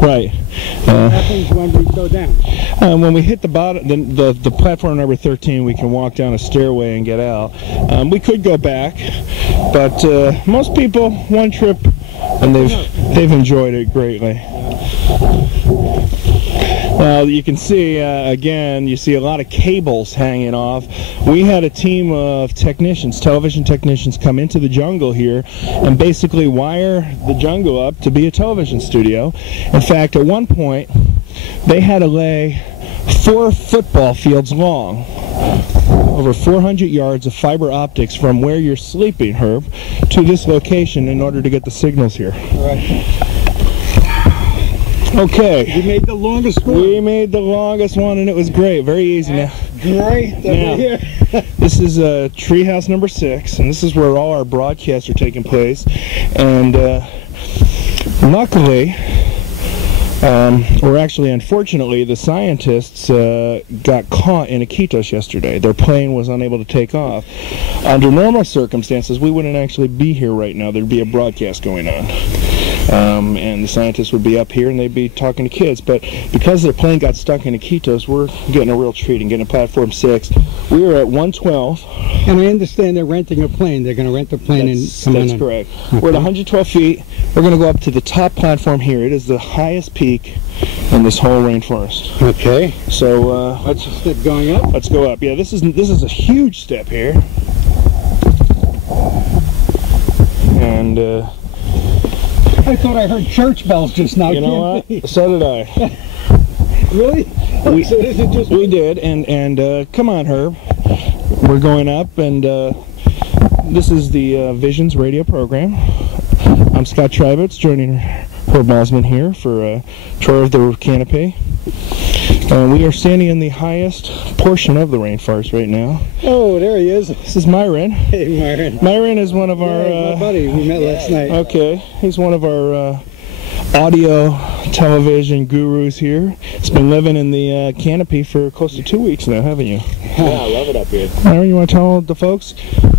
Right. What happens when we go down? When we hit the bottom, the platform number 13, we can walk down a stairway and get out. We could go back, but most people, one trip, and they've enjoyed it greatly. Well, you can see, again, you see a lot of cables hanging off. We had a team of technicians, television technicians, come into the jungle here and basically wire the jungle up to be a television studio. In fact, at one point, they had to lay 4 football fields long, over 400 yards of fiber optics from where you're sleeping, Herb, to this location in order to get the signals here. Right. Okay. You made the longest one. We made the longest one, and it was great. Very easy now. Great. Now, here. This is treehouse number 6, and this is where all our broadcasts are taking place. And luckily, or actually unfortunately, the scientists got caught in Iquitos yesterday. Their plane was unable to take off. Under normal circumstances, we wouldn't actually be here right now. There'd be a broadcast going on. And the scientists would be up here and they'd be talking to kids. But because their plane got stuck in Iquitos, we're getting a real treat and getting a platform 6. We are at 112. And I understand they're renting a plane. They're going to rent the plane and come in. That's correct. Okay. We're at 112 feet. We're going to go up to the top platform here. It is the highest peak in this whole rainforest. Okay. So let's just get going up. Let's go up. Yeah, this is a huge step here. And I thought I heard church bells just now. You know what? So did I. Really? We did. And come on, Herb. We're going up, and this is the Visions radio program. I'm Scott Treibitz, joining Herb Malsman here for a tour of the canopy. We are standing in the highest portion of the rainforest right now. Oh, there he is. This is Myron. Hey, Myron. Myron is one of our... my buddy. We met last night. Okay. He's one of our audio television gurus here. He's been living in the canopy for close to 2 weeks now, haven't you? Yeah, I love it up here. Myron, you want to tell the folks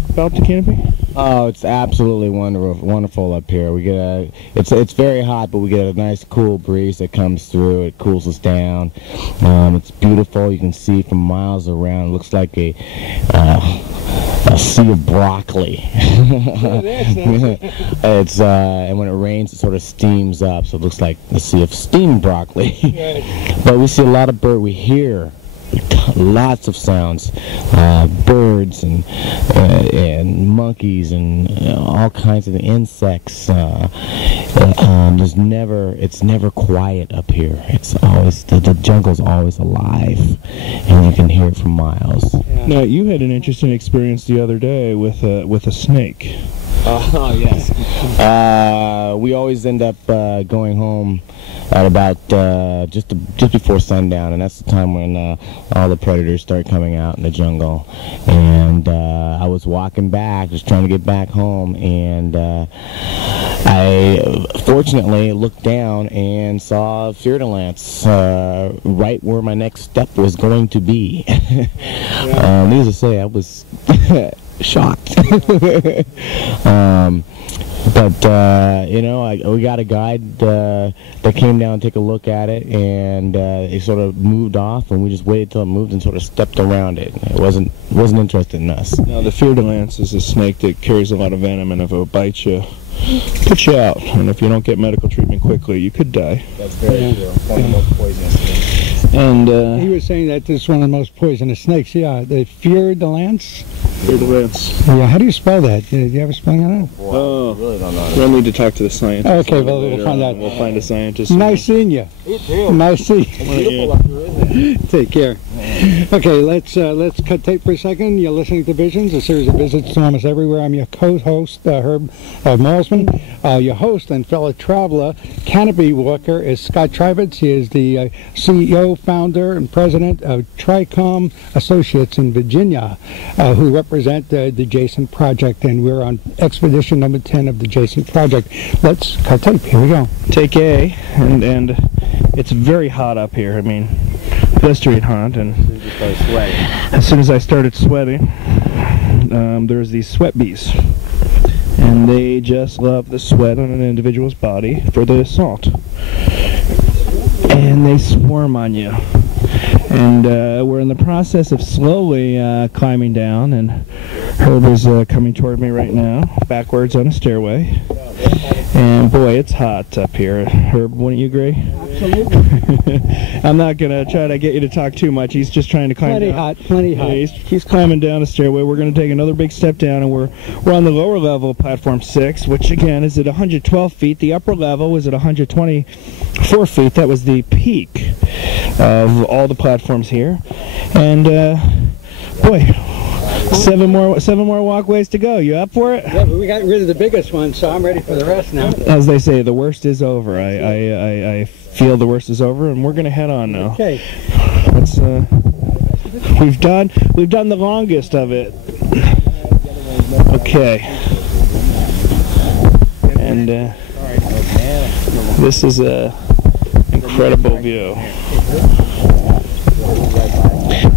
about the canopy? Oh, it's absolutely wonderful up here. We get it's very hot, but we get a nice cool breeze that comes through. It cools us down. It's beautiful. You can see from miles around. It looks like a sea of broccoli. It's and when it rains, it sort of steams up, so it looks like a sea of steamed broccoli. But we see a lot of bird. We hear lots of sounds, birds and monkeys and all kinds of insects. It's never quiet up here. It's always the jungle's always alive, and you can hear it from miles. Yeah. Now, you had an interesting experience the other day with a snake. Oh yes. We always end up going home at about just before sundown, and that's the time when all the predators start coming out in the jungle. And I was walking back, just trying to get back home, and I fortunately looked down and saw Fear-to-Lance right where my next step was going to be. Needless to say, I was shocked. You know, we got a guide that came down to take a look at it, and it sort of moved off, and we just waited till it moved and sort of stepped around it. It wasn't interested in us. Now, the Fear-to-Lance is a snake that carries a lot of venom, and if it bites you, puts you out, and if you don't get medical treatment quickly, you could die. That's very true. It's one of the most poisonous snakes. And he was saying that this is one of the most poisonous snakes. Yeah, the Fear-to-Lance. Fear-to-Lance. Yeah, how do you spell that? Did you have a spelling on it? Oh, I really don't know. We'll need to talk to the scientist. Okay, well, we'll find out. We'll find a scientist. Nice seeing you. You too. Nice seeing It's beautiful up here, isn't it? Take care. Okay, let's cut tape for a second. You're listening to Visions, a series of visits to almost everywhere. I'm your co-host, Herb Malsman. Your host and fellow traveler, canopy walker, is Scott Treibitz. He is the CEO, founder, and president of Tricom Associates in Virginia, who represent the Jason Project, and we're on expedition number 10 of the Jason Project. Let's cut tape. Here we go. Take A, and it's very hot up here. I mean, blistering hot, and as soon as I started sweating, there's these sweat bees, and they just love the sweat on an individual's body for the salt. they swarm on you. And we're in the process of slowly climbing down, and Herb is coming toward me right now, backwards on a stairway. And boy, it's hot up here. Herb, wouldn't you agree? Absolutely. I'm not going to try to get you to talk too much. He's just trying to climb down. Plenty hot. Yeah, he's climbing down a stairway. We're going to take another big step down, and we're on the lower level of platform 6, which again is at 112 feet. The upper level is at 124 feet. That was the peak of all the platforms here. And boy, seven more walkways to go. You up for it? Yeah, but we got rid of the biggest one, so I'm ready for the rest now. As they say, the worst is over. I feel the worst is over, and we're going to head on now. Okay. Let's we've done the longest of it. Okay. And this is a incredible view.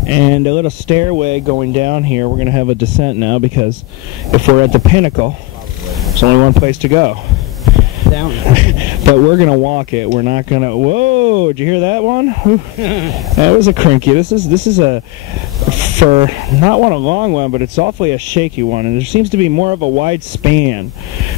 And a little stairway going down here. We're going to have a descent now, because if we're at the pinnacle, there's only one place to go. Down. But we're going to walk it. We're not going to... Whoa! Did you hear that one? That was a crinky. This is a... For not one a long one, but it's awfully a shaky one. And there seems to be more of a wide span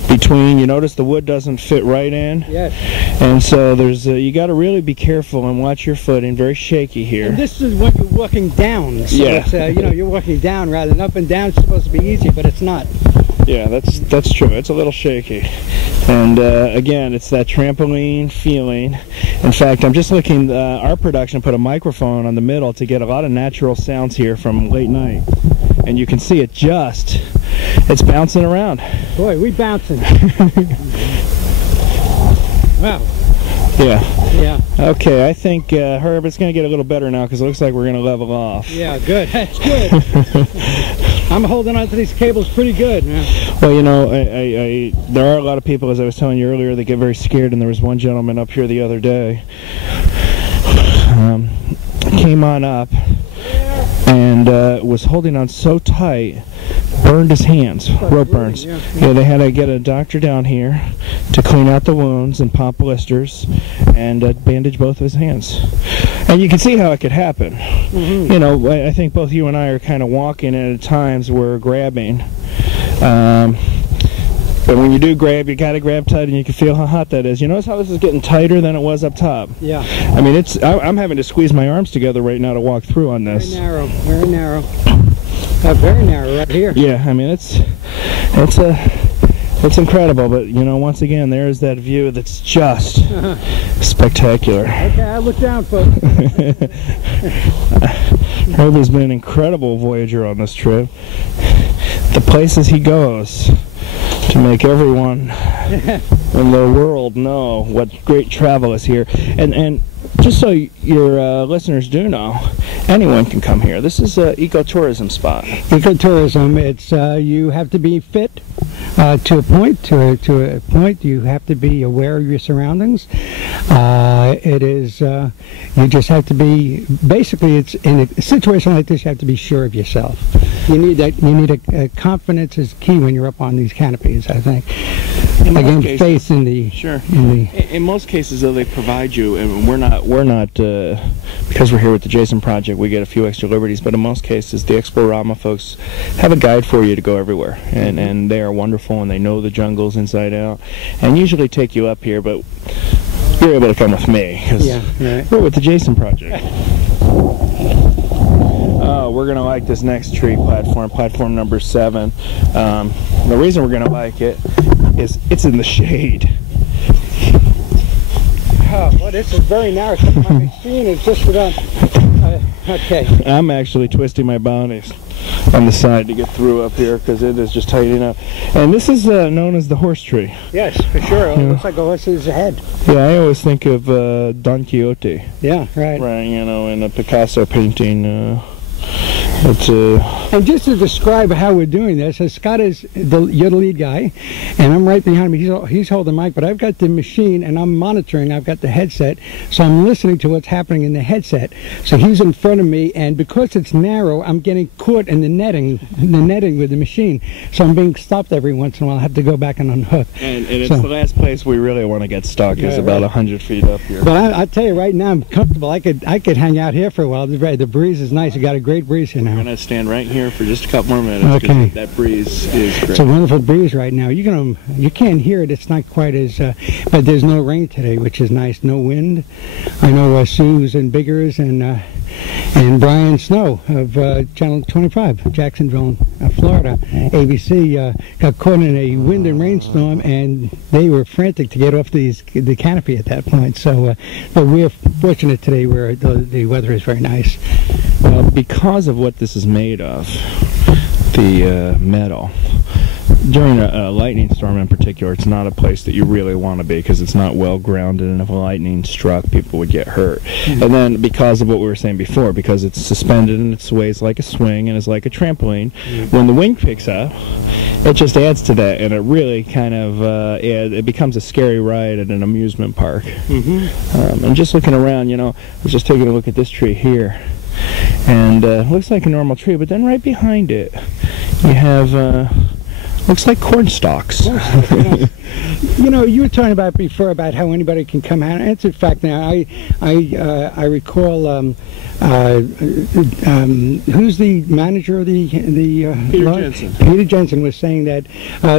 between... You notice the wood doesn't fit right in? Yes. And so there's... you got to really be careful and watch your footing. Very shaky here. And this is when you're walking down. So yeah. It's, you know, you're walking down rather than up and down. It's supposed to be easy, but it's not. Yeah, that's true. It's a little shaky. And again, it's that trampoline feeling. In fact, I'm just looking, our production put a microphone on the middle to get a lot of natural sounds here from late night. And you can see it it's bouncing around. Boy, we bouncing. Wow. Yeah. Yeah. Okay, I think, Herb, it's going to get a little better now, because it looks like we're going to level off. Yeah, good. That's good. I'm holding on to these cables pretty good, man. Well, you know, there are a lot of people, as I was telling you earlier, that get very scared, and there was one gentleman up here the other day. Came on up and was holding on so tight, burned his hands, rope burns. Yeah. Yeah, they had to get a doctor down here to clean out the wounds and pop blisters and bandage both of his hands. And you can see how it could happen. Mm-hmm. You know, I think both you and I are kind of walking, and at times we're grabbing. But when you do grab, you gotta grab tight, and you can feel how hot that is. You notice how this is getting tighter than it was up top? Yeah. I mean, I'm having to squeeze my arms together right now to walk through on this. Very narrow, very narrow. Very narrow right here. Yeah, I mean, it's incredible, but you know, once again, there's that view that's just spectacular. Okay, I look down, folks. Herb has been an incredible voyager on this trip. The places he goes to make everyone in the world know what great travel is here. And just so your listeners do know, anyone can come here. This is an ecotourism spot. Ecotourism, it's you have to be fit to a point. To a point, you have to be aware of your surroundings. It is you just have to be. Basically, it's in a situation like this, you have to be sure of yourself. You need that. You need a confidence is key when you're up on these canopies, I think. Again, faith in the. Sure. In most cases, though, they provide you, and we're not because we're here with the Jason Project, we get a few extra liberties. But in most cases, the Explorama folks have a guide for you to go everywhere, and they are wonderful, and they know the jungles inside out, and usually take you up here. But you're able to come with me because we're with the Jason Project. Oh, we're going to like this next tree platform, platform number 7. The reason we're going to like it is it's in the shade. Oh, well, this is very narrow. So my machine is just about... okay. I'm actually twisting my bodies on the side to get through up here because it is just tightening up. And this is known as the horse tree. Yes, for sure. It looks like a horse's head. Yeah, I always think of Don Quixote. Yeah, right. Right, you know, in a Picasso painting. It's And just to describe how we're doing this, Scott is you're the lead guy, and I'm right behind him. He's holding the mic, but I've got the machine and I'm monitoring. I've got the headset, so I'm listening to what's happening in the headset. So he's in front of me, and because it's narrow, I'm getting caught in the netting with the machine. So I'm being stopped every once in a while. I have to go back and unhook. And it's the last place we really want to get stuck is about 100 feet up here. But I tell you right now, I'm comfortable. I could hang out here for a while. The breeze is nice. You got a great breeze here now. I'm gonna stand right here for just a couple more minutes. Okay. That breeze is great. It's a wonderful breeze right now. You can't hear it. It's not quite as, but there's no rain today, which is nice. No wind. I know Sue's and Biggers and Brian Snow of Channel 25, Jacksonville, Florida, ABC, got caught in a wind and rainstorm, and they were frantic to get off the canopy at that point. So, but we're fortunate today where the weather is very nice. Well, because of what this is made of, the metal, during a lightning storm in particular, it's not a place that you really want to be because it's not well grounded, and if a lightning struck, people would get hurt. And then because of what we were saying before, because it's suspended in its ways like a swing and is like a trampoline, when the wind picks up, it just adds to that, and it really kind of it becomes a scary ride at an amusement park. And just looking around, you know, I was just taking a look at this tree here, and looks like a normal tree, but then right behind it you have looks like corn stalks. You know, you were talking about before about how anybody can come out. It's a fact now. I recall who's the manager of the Peter Jensen. Peter Jensen was saying that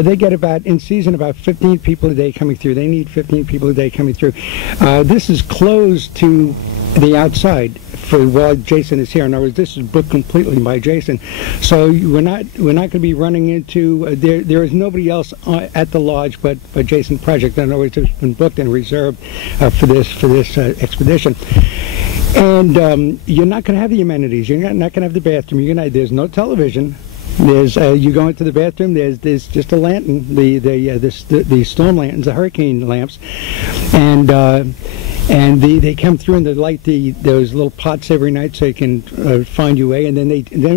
they get in season about 15 people a day coming through. They need 15 people a day coming through. This is closed to the outside for while Jason is here. In other words, this is booked completely by Jason, so we're not going to be running into there is nobody else at the lodge but Jason Project. In other words, it's been booked and reserved for this expedition. And you're not going to have the amenities. You're not going to have the bathroom. There's no television. There's you go into the bathroom. There's just a lantern, the storm lanterns, the hurricane lamps, and they come through and they light those little pots every night so you can find your way. And then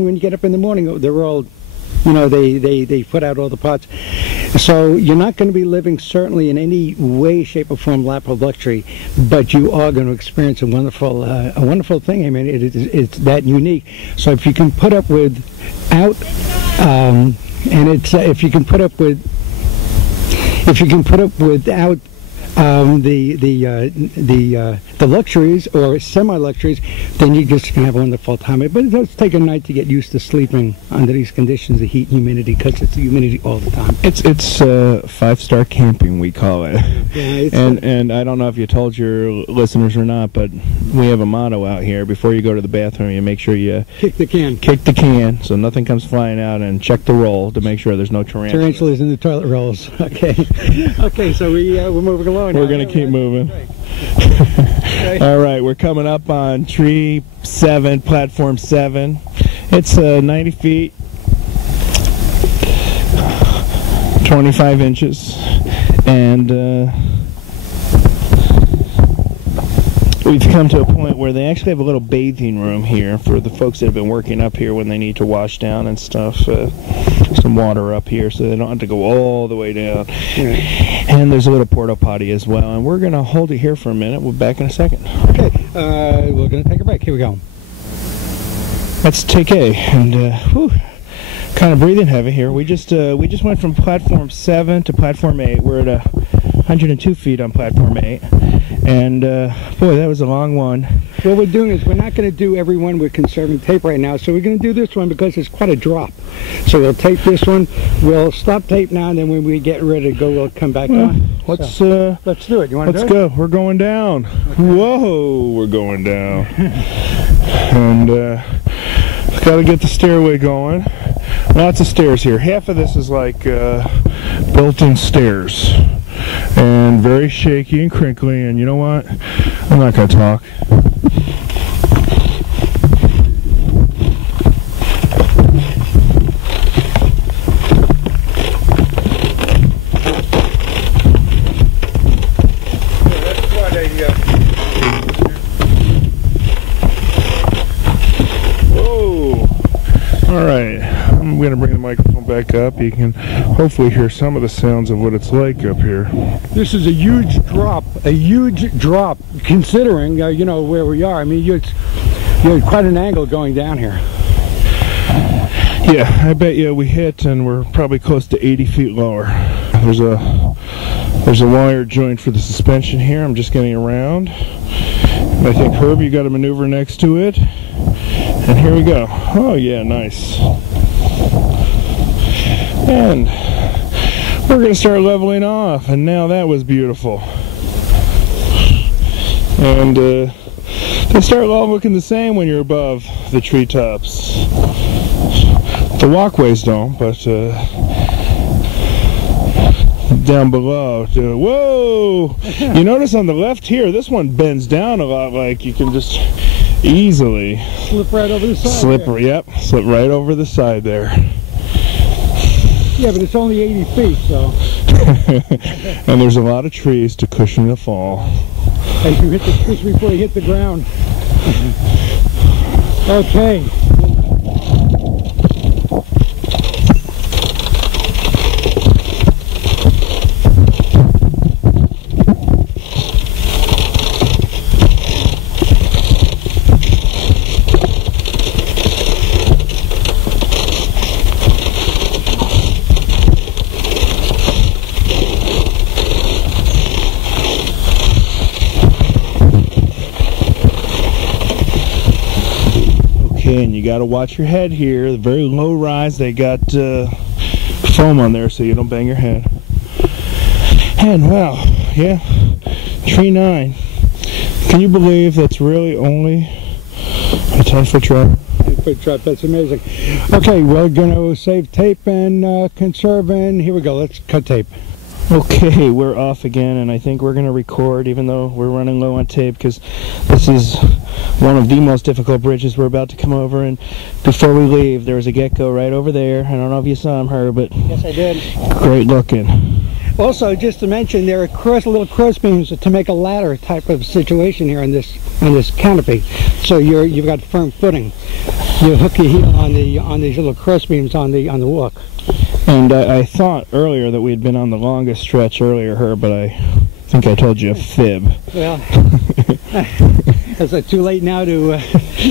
when you get up in the morning, they're all, you know, they put out all the pots. So you're not going to be living certainly in any way, shape, or form lap of luxury, but you are going to experience a wonderful thing. I mean, it's that unique. So if you can put up without, if you can put up without the luxuries or semi-luxuries, then you're just going to have a wonderful time. But it does take a night to get used to sleeping under these conditions, the heat and humidity, because it's the humidity all the time. It's 5-star camping, we call it. Yeah, and I don't know if you told your listeners or not, but we have a motto out here: before you go to the bathroom, you make sure you kick the can, so nothing comes flying out, and check the roll to make sure there's no tarantulas in the toilet rolls. Okay, so we're moving along. We're going to keep moving. All right, we're coming up on Tree 7, Platform 7. It's 90 feet, 25 inches, and we've come to a point where they actually have a little bathing room here for the folks that have been working up here when they need to wash down and stuff. Some water up here so they don't have to go all the way down. Yeah. And there's a little porta potty as well. And we're going to hold it here for a minute. We'll be back in a second. Okay, we're going to take a break. Here we go. That's take A. And kind of breathing heavy here. We just went from Platform 7 to Platform 8. We're at 102 feet on Platform 8. And boy, that was a long one. What we're doing is we're not going to do every one. We're conserving tape right now, so we're going to do this one because it's quite a drop. So we'll tape this one. We'll stop tape now, and then when we get ready to go, we'll come back on. Let's do it. You want to do it? Let's go. We're going down. Okay. Whoa, we're going down. And got to get the stairway going. Lots of stairs here. Half of this is like built-in stairs. And very shaky and crinkly, and you know what? I'm not going to talk. Whoa! going to bring the microphone back up. You can hopefully hear some of the sounds of what it's like up here. This is a huge drop considering, you know, where we are. I mean, you're quite an angle going down here. Yeah, I bet you we hit, and we're probably close to 80 feet lower. There's a wire joint for the suspension here. I'm just getting around. And I think, Herb, you got a maneuver next to it. And here we go. Oh yeah, nice. And we're going to start leveling off, and now that was beautiful. And they start all looking the same when you're above the treetops. The walkways don't, but down below, whoa! You notice on the left here, this one bends down a lot, like you can just easily slip right over the side. Slip right over the side there. Yeah, but it's only 80 feet, so. And there's a lot of trees to cushion the fall. As you hit the trees before you hit the ground. Okay. And you got to watch your head here. The very low rise, they got foam on there so you don't bang your head. And wow, yeah, tree 9. Can you believe that's really only a 10-foot drop? 10-foot drop, that's amazing. Okay, we're going to save tape and conserve, and here we go. Let's cut tape. Okay, we're off again, and I think we're going to record even though we're running low on tape, because this is one of the most difficult bridges we're about to come over. And before we leave, there was a gecko right over there. I don't know if you saw him, Herb, but yes, I did. Great looking. Also, just to mention, there are little cross beams to make a ladder type of situation here on this canopy. So you've got firm footing. You hook your heel on these little cross beams on the walk. And I thought earlier that we had been on the longest stretch earlier, Herb, but I think I told you a fib. Well, is it too late now to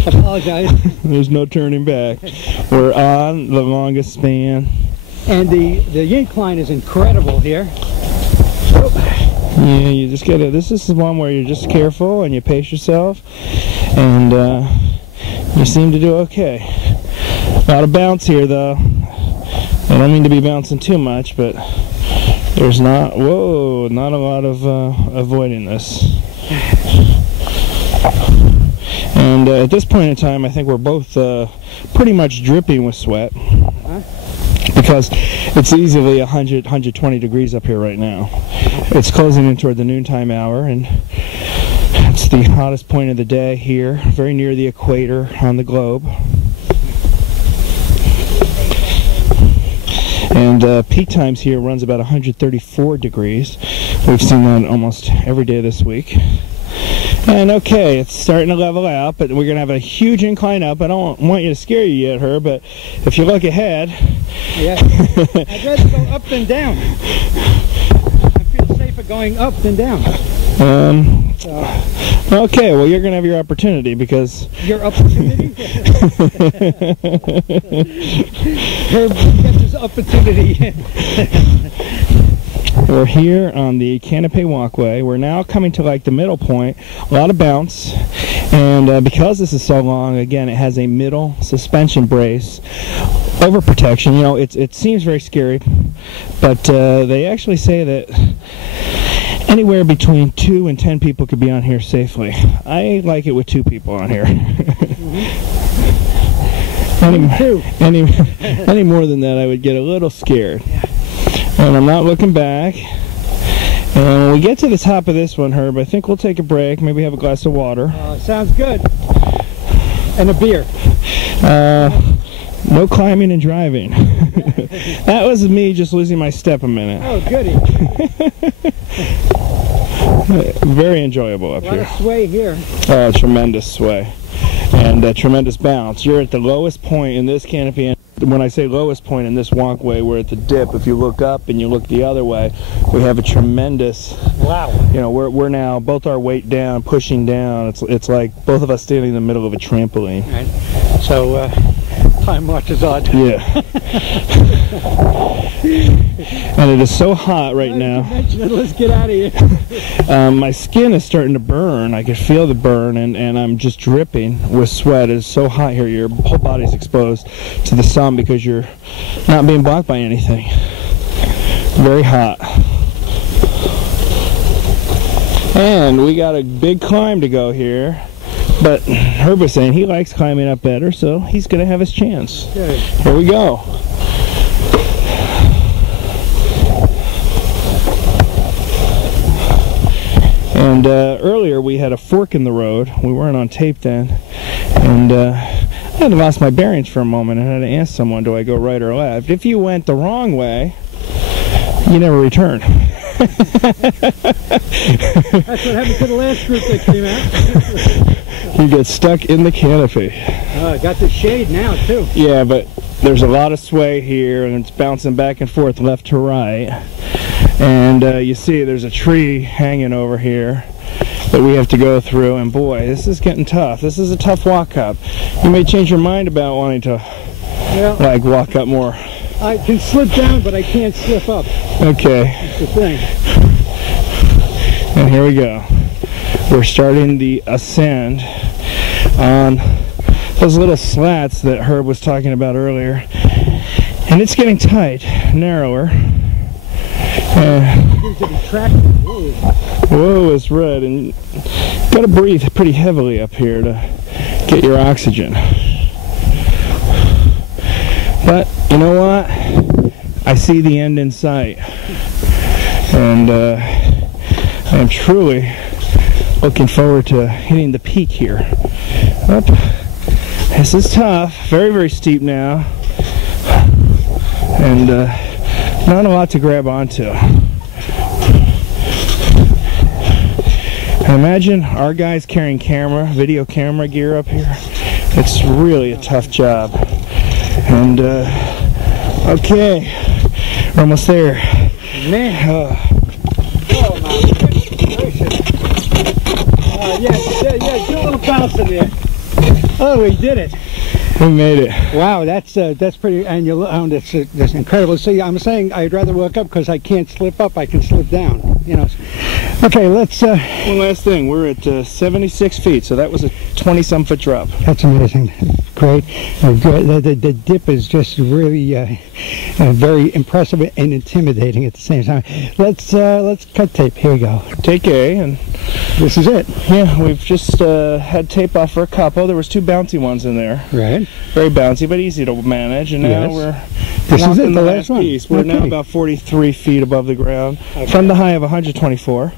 apologize? There's no turning back. We're on the longest span. And the incline is incredible here. Yeah, you just gotta, this is the one where you're just careful and you pace yourself, and you seem to do okay. A lot of bounce here though. I don't mean to be bouncing too much, but there's not a lot of avoiding this. And at this point in time, I think we're both pretty much dripping with sweat, because it's easily 100, 120 degrees up here right now. It's closing in toward the noontime hour, and it's the hottest point of the day here, very near the equator on the globe. And peak times here runs about 134 degrees. We've seen that almost every day this week. And okay, it's starting to level out, but we're going to have a huge incline up. I don't want you to scare you yet, Herb, but if you look ahead... Yeah, I'd rather go up than down. I feel safer going up than down. Okay, well, you're going to have your opportunity, because... Your opportunity? Herb gets his opportunity. We're here on the Canopy Walkway. We're now coming to like the middle point. A lot of bounce, and because this is so long, again, it has a middle suspension brace over protection. You know, it seems very scary, but they actually say that anywhere between 2 and 10 people could be on here safely. I like it with 2 people on here. Any more than that, I would get a little scared. And I'm not looking back. And when we get to the top of this one, Herb, I think we'll take a break, maybe have a glass of water. Sounds good. And a beer. No climbing and driving. That was me just losing my step a minute. Oh, goody. Very enjoyable up here. A lot of sway here. Tremendous sway. And tremendous bounce. You're at the lowest point in this canopy. when I say lowest point in this walkway, we're at the dip. If you look up and you look the other way, we have a tremendous, wow. You know, we're now both our weight down, pushing down. It's like both of us standing in the middle of a trampoline. Right. So time marches on. Yeah. And it is so hot right now. Let's get out of here. My skin is starting to burn. I can feel the burn, and I'm just dripping with sweat. It's so hot here. Your whole body's exposed to the sun because you're not being blocked by anything. Very hot. And we got a big climb to go here. But Herb was saying he likes climbing up better, so he's going to have his chance. Okay. Here we go. And earlier we had a fork in the road. We weren't on tape then. And I had lost my bearings for a moment and had to ask someone, do I go right or left? If you went the wrong way, you never return. That's what happened to the last group that came out. You get stuck in the canopy. Got the shade now too. Yeah, but there's a lot of sway here and it's bouncing back and forth left to right. And you see there's a tree hanging over here that we have to go through, and boy, this is getting tough. This is a tough walk up. You may change your mind about wanting to like walk up more. I can slip down, but I can't slip up. Okay. That's the thing. And here we go. We're starting the ascend on those little slats that Herb was talking about earlier. And it's getting tight, narrower. Whoa, it's red, and you gotta breathe pretty heavily up here to get your oxygen. But you know what? I see the end in sight, and I am truly looking forward to hitting the peak here. But this is tough, very, very steep now, and not a lot to grab onto. And imagine our guys carrying video camera gear up here. It's really a tough job. And okay, we're almost there. Man. Oh my gracious. Yeah, do a little bounce in there. Oh, we did it. We made it. Wow, that's pretty, and that's incredible. See, I'm saying I'd rather walk up because I can't slip up, I can slip down, you know. Okay, let's... One last thing, we're at 76 feet, so that was a 20-some foot drop. That's amazing. Great. The dip is just really very impressive and intimidating at the same time. Let's cut tape. Here we go. Take A, and this is it. Yeah, we've just had tape off for a couple. There was two bouncy ones in there. Right. Very bouncy, but easy to manage. And now this is it, the last one. Piece. We're now about 43 feet above the ground from the high of 124.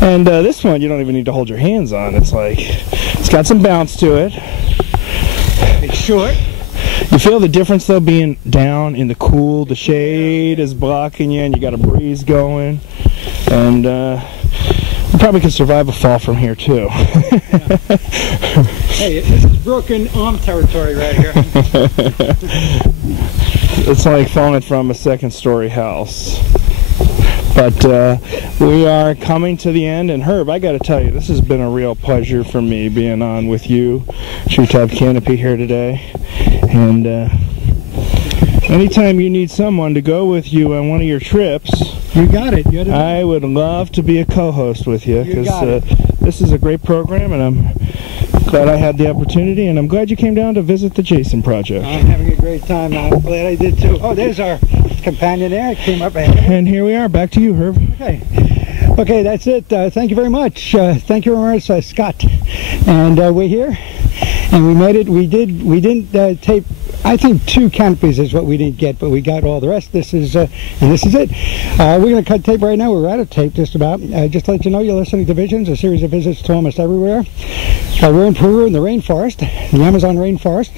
And this one, you don't even need to hold your hands on. It's like, it's got some bounce to it. It's short. You feel the difference though, being down in the cool, the shade is blocking you, and you got a breeze going, and you probably could survive a fall from here too. Hey, this is broken arm territory right here. It's like falling from a second-story house. But we are coming to the end, and Herb, I got to tell you, this has been a real pleasure for me being on with you, Treetop Canopy, here today. And anytime you need someone to go with you on one of your trips, you got it. I would love to be a co-host with you, because this is a great program, and I'm glad I had the opportunity, and I'm glad you came down to visit the Jason Project. I'm having a great time. I'm glad I did too. Oh, there's our companion there. It came up ahead. And here we are. Back to you, Herb. Okay, that's it. Thank you very much. Thank you very much, Scott. And we're here, and we made it. We didn't tape. I think 2 canopies is what we didn't get, but we got all the rest. This is and this is it. We're going to cut tape right now. We're out of tape just about. Just to let you know, you're listening to Visions, a series of visits to almost everywhere. We're in Peru in the rainforest, the Amazon rainforest.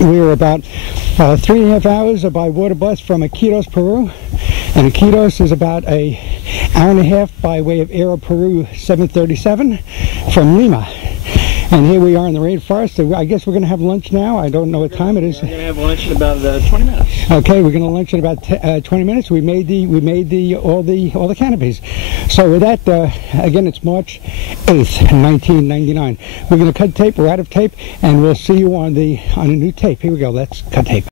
We were about 3.5 hours by water bus from Iquitos, Peru. And Iquitos is about an hour and a half by way of Aero Peru 737 from Lima. And here we are in the rainforest. So I guess we're going to have lunch now. I don't know what time it is. We're going to have lunch in about 20 minutes. Okay, we're going to lunch in about 20 minutes. We made all the canopies. So with that, again, it's March 8th, 1999. We're going to cut tape. We're out of tape, and we'll see you on a new tape. Here we go. Let's cut tape.